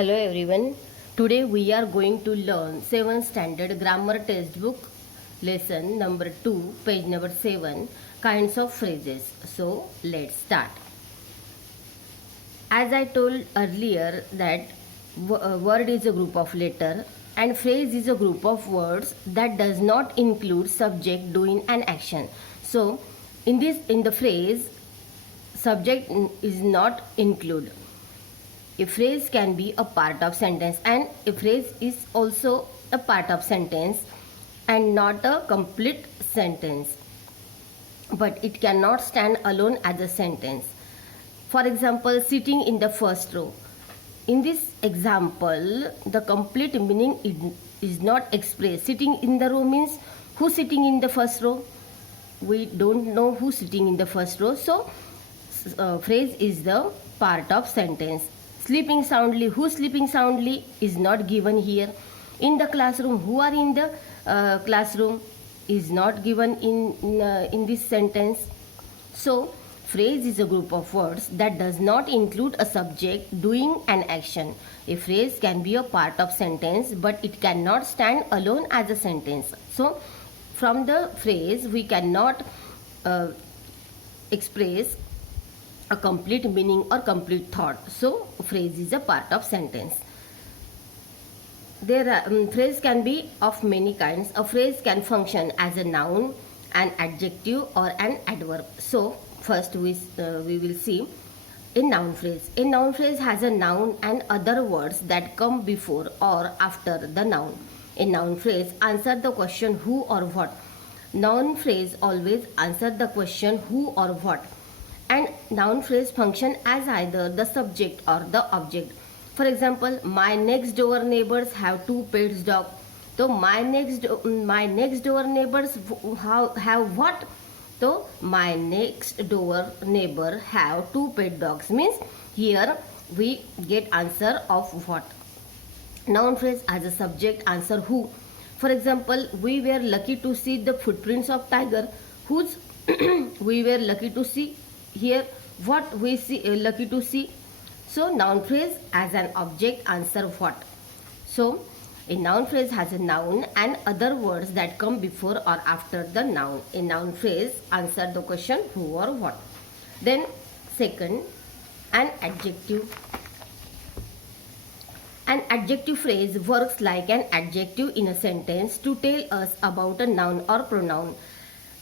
Hello everyone. Today we are going to learn 7th standard grammar textbook lesson number 2, page number 7, kinds of phrases. So let's start. As I told earlier that word is a group of letter and phrase is a group of words that does not include subject doing an action. So in the phrase subject is not included. A phrase can be a part of sentence and a phrase is also a part of sentence and not a complete sentence, but it cannot stand alone as a sentence. For example, sitting in the first row. In this example, the complete meaning is not expressed. Sitting in the row means who's sitting in the first row? We don't know who's sitting in the first row, so phrase is the part of sentence. Sleeping soundly, who's sleeping soundly is not given here. In the classroom, who are in the classroom is not given in this sentence. So phrase is a group of words that does not include a subject doing an action. A phrase can be a part of sentence, but it cannot stand alone as a sentence. So from the phrase we cannot express a complete meaning or complete thought. So phrase is a part of sentence. Phrase can be of many kinds. A phrase can function as a noun, an adjective or an adverb. So first we will see a noun phrase. A noun phrase has a noun and other words that come before or after the noun. A noun phrase answers the question who or what. Noun phrase always answers the question who or what. And noun phrase function as either the subject or the object. For example, my next door neighbors have 2 pet dogs. So my next door neighbors have what? So my next door neighbor have 2 pet dogs means here we get answer of what. Noun phrase as a subject answer who. For example, we were lucky to see the footprints of tiger. Whose we were lucky to see. Here what we see lucky to see. So noun phrase as an object answer what. So a noun phrase has a noun and other words that come before or after the noun. A noun phrase answer the question who or what. Then second, an adjective. An adjective phrase works like an adjective in a sentence to tell us about a noun or pronoun.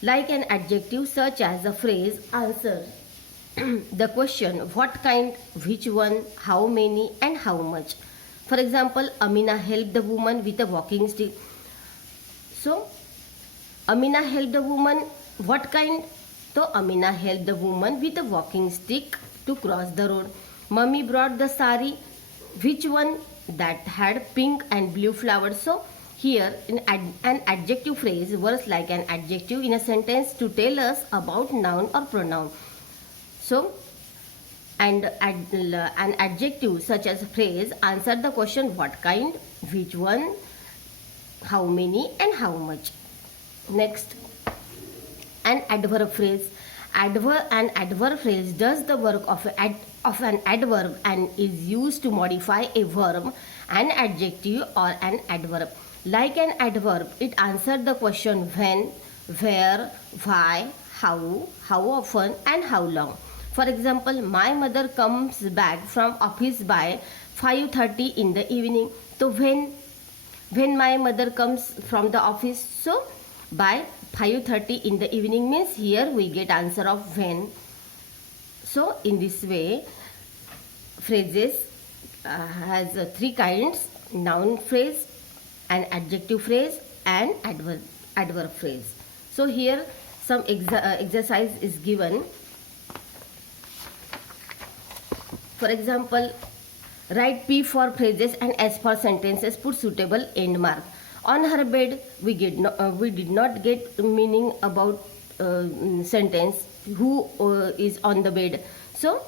Like an adjective such as a phrase answer the question what kind, which one, how many and how much. For example, Amina helped the woman with a walking stick. So Amina helped the woman what kind? So Amina helped the woman with a walking stick to cross the road. Mummy brought the sari, which one? That had pink and blue flowers. So here an adjective phrase works like an adjective in a sentence to tell us about noun or pronoun. So and an adjective such as phrase answer the question what kind, which one, how many and how much. Next, an adverb phrase. An adverb phrase does the work of an adverb and is used to modify a verb, an adjective or an adverb. Like an adverb, it answers the question when, where, why, how often and how long. For example, my mother comes back from office by 5:30 in the evening. So when my mother comes from the office, so by 5:30 in the evening means here we get answer of when. So in this way, phrases has 3 kinds: noun phrase, an adjective phrase and adverb phrase. So here some exercise is given. For example, write P for phrases and S for sentences. Put suitable end mark. On her bed, we did not get meaning about sentence who is on the bed. So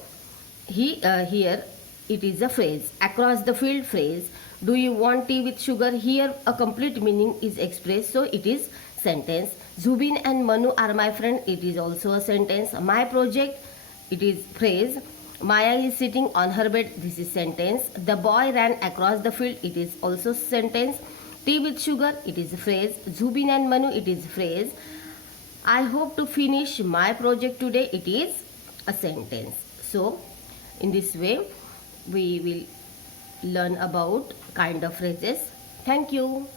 here it is a phrase. Across the field phrase. Do you want tea with sugar? Here a complete meaning is expressed. So it is sentence. Zubin and Manu are my friend. It is also a sentence. My project. It is phrase. Maya is sitting on her bed. This is sentence. The boy ran across the field. It is also sentence. Tea with sugar. It is a phrase. Zubin and Manu. It is a phrase. I hope to finish my project today. It is a sentence. So, in this way, we will learn about kind of phrases. Thank you.